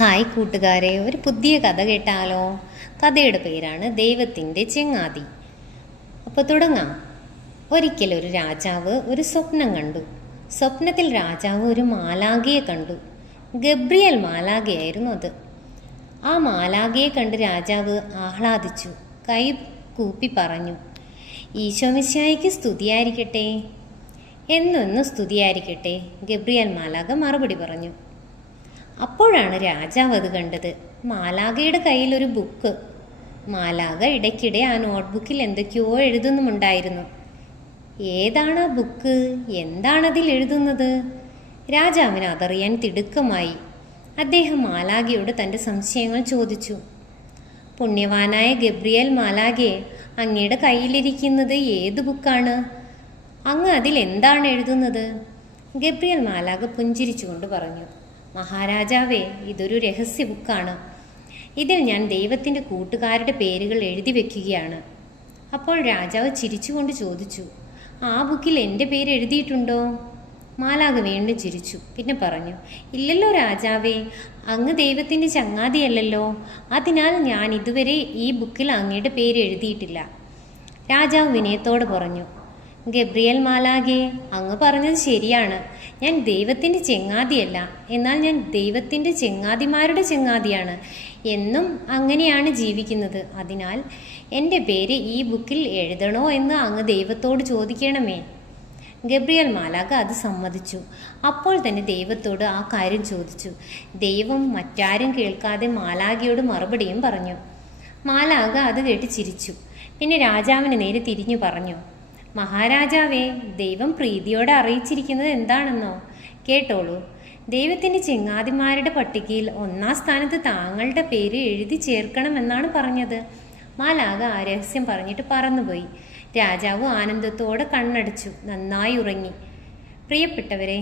Hi കൂട്ടുകാരെ, ഒരു പുതിയ കഥ കേട്ടാലോ? കഥയുടെ പേരാണ് ദൈവത്തിൻ്റെ ചെങ്ങാതി. അപ്പോൾ തുടങ്ങാം. ഒരിക്കലൊരു രാജാവ് ഒരു സ്വപ്നം കണ്ടു. സ്വപ്നത്തിൽ രാജാവ് ഒരു മാലാഖയെ കണ്ടു. ഗബ്രിയേൽ മാലാഖയായിരുന്നു അത്. ആ മാലാഖയെ കണ്ട് രാജാവ് ആഹ്ലാദിച്ചു. കൈ കൂപ്പി പറഞ്ഞു, ഈശോമിശിഹായ്ക്ക് സ്തുതിയായിരിക്കട്ടെ. എന്നൊന്ന് സ്തുതിയായിരിക്കട്ടെ, ഗബ്രിയേൽ മാലാഖ മറുപടി പറഞ്ഞു. അപ്പോഴാണ് രാജാവ് അത് കണ്ടത്. മാലാഖയുടെ കയ്യിൽ ഒരു ബുക്ക്. മാലാഖ ഇടയ്ക്കിടെ ആ നോട്ട്ബുക്കിൽ എന്തൊക്കെയോ എഴുതുന്നുമുണ്ടായിരുന്നു. ഏതാണ് ആ ബുക്ക്? എന്താണതിൽ എഴുതുന്നത്? രാജാവിന് അതറിയാൻ തിടുക്കമായി. അദ്ദേഹം മാലാഖയോട് തൻ്റെ സംശയങ്ങൾ ചോദിച്ചു. പുണ്യവാനായ ഗബ്രിയേൽ മാലാഖയെ, അങ്ങയുടെ കയ്യിലിരിക്കുന്നത് ഏത് ബുക്കാണ്? അങ്ങ് അതിൽ എന്താണ് എഴുതുന്നത്? ഗബ്രിയേൽ മാലാഖ പുഞ്ചിരിച്ചുകൊണ്ട് പറഞ്ഞു, മഹാരാജാവേ, ഇതൊരു രഹസ്യ ബുക്കാണ്. ഇതിൽ ഞാൻ ദൈവത്തിൻ്റെ കൂട്ടുകാരുടെ പേരുകൾ എഴുതി വെക്കുകയാണ്. അപ്പോൾ രാജാവ് ചിരിച്ചുകൊണ്ട് ചോദിച്ചു, ആ ബുക്കിൽ എൻ്റെ പേര് എഴുതിയിട്ടുണ്ടോ? മാലാഖ വീണ്ടും ചിരിച്ചു. പിന്നെ പറഞ്ഞു, ഇല്ലല്ലോ രാജാവേ, അങ്ങ് ദൈവത്തിൻ്റെ ചങ്ങാതിയല്ലല്ലോ. അതിനാൽ ഞാൻ ഇതുവരെ ഈ ബുക്കിൽ അങ്ങയുടെ പേര് എഴുതിയിട്ടില്ല. രാജാവ് വിനയത്തോടെ പറഞ്ഞു, ഗബ്രിയേൽ മാലാഖേ, അങ്ങ് പറഞ്ഞത് ശരിയാണ്. ഞാൻ ദൈവത്തിൻ്റെ ചെങ്ങാതിയല്ല, എന്നാൽ ഞാൻ ദൈവത്തിൻ്റെ ചെങ്ങാതിമാരുടെ ചെങ്ങാതിയാണ്. എന്നും അങ്ങനെയാണ് ജീവിക്കുന്നത്. അതിനാൽ എൻ്റെ പേര് ഈ ബുക്കിൽ എഴുതണോ എന്ന് അങ്ങ് ദൈവത്തോട് ചോദിക്കണമേ. ഗബ്രിയേൽ മാലാഖ അത് സമ്മതിച്ചു. അപ്പോൾ തന്നെ ദൈവത്തോട് ആ കാര്യം ചോദിച്ചു. ദൈവം മറ്റാരും കേൾക്കാതെ മാലാഖയോട് മറുപടിയും പറഞ്ഞു. മാലാഖ അത് കേട്ട് ചിരിച്ചു. പിന്നെ രാജാവിന് നേരെ തിരിഞ്ഞു പറഞ്ഞു, മഹാരാജാവേ, ദൈവം പ്രീതിയോടെ അറിയിച്ചിരിക്കുന്നത് എന്താണെന്നോ? കേട്ടോളൂ. ദൈവത്തിൻ്റെ ചെങ്ങാതിമാരുടെ പട്ടികയിൽ 1-ാം സ്ഥാനത്ത് താങ്കളുടെ പേര് എഴുതി ചേർക്കണമെന്നാണ് പറഞ്ഞത്. മാലാഖ ആ രഹസ്യം പറഞ്ഞിട്ട് പറന്നുപോയി. രാജാവ് ആനന്ദത്തോടെ കണ്ണടച്ചു, നന്നായി ഉറങ്ങി. പ്രിയപ്പെട്ടവരെ,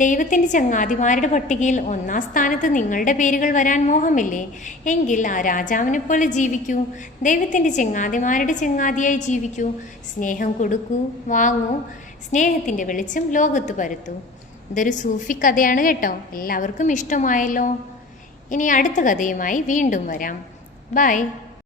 ദൈവത്തിൻ്റെ ചങ്ങാതിമാരുടെ പട്ടികയിൽ 1-ാം സ്ഥാനത്ത് നിങ്ങളുടെ പേരുകൾ വരാൻ മോഹമില്ലേ? എങ്കിൽ ആ രാജാവിനെ പോലെ ജീവിക്കൂ. ദൈവത്തിൻ്റെ ചങ്ങാതിമാരുടെ ചങ്ങാതിയായി ജീവിക്കൂ. സ്നേഹം കൊടുക്കൂ, വാങ്ങൂ. സ്നേഹത്തിൻ്റെ വെളിച്ചം ലോകത്ത് പരത്തൂ. ഇതൊരു സൂഫി കഥയാണ് കേട്ടോ. എല്ലാവർക്കും ഇഷ്ടമായല്ലോ. ഇനി അടുത്ത കഥയുമായി വീണ്ടും വരാം. ബൈ.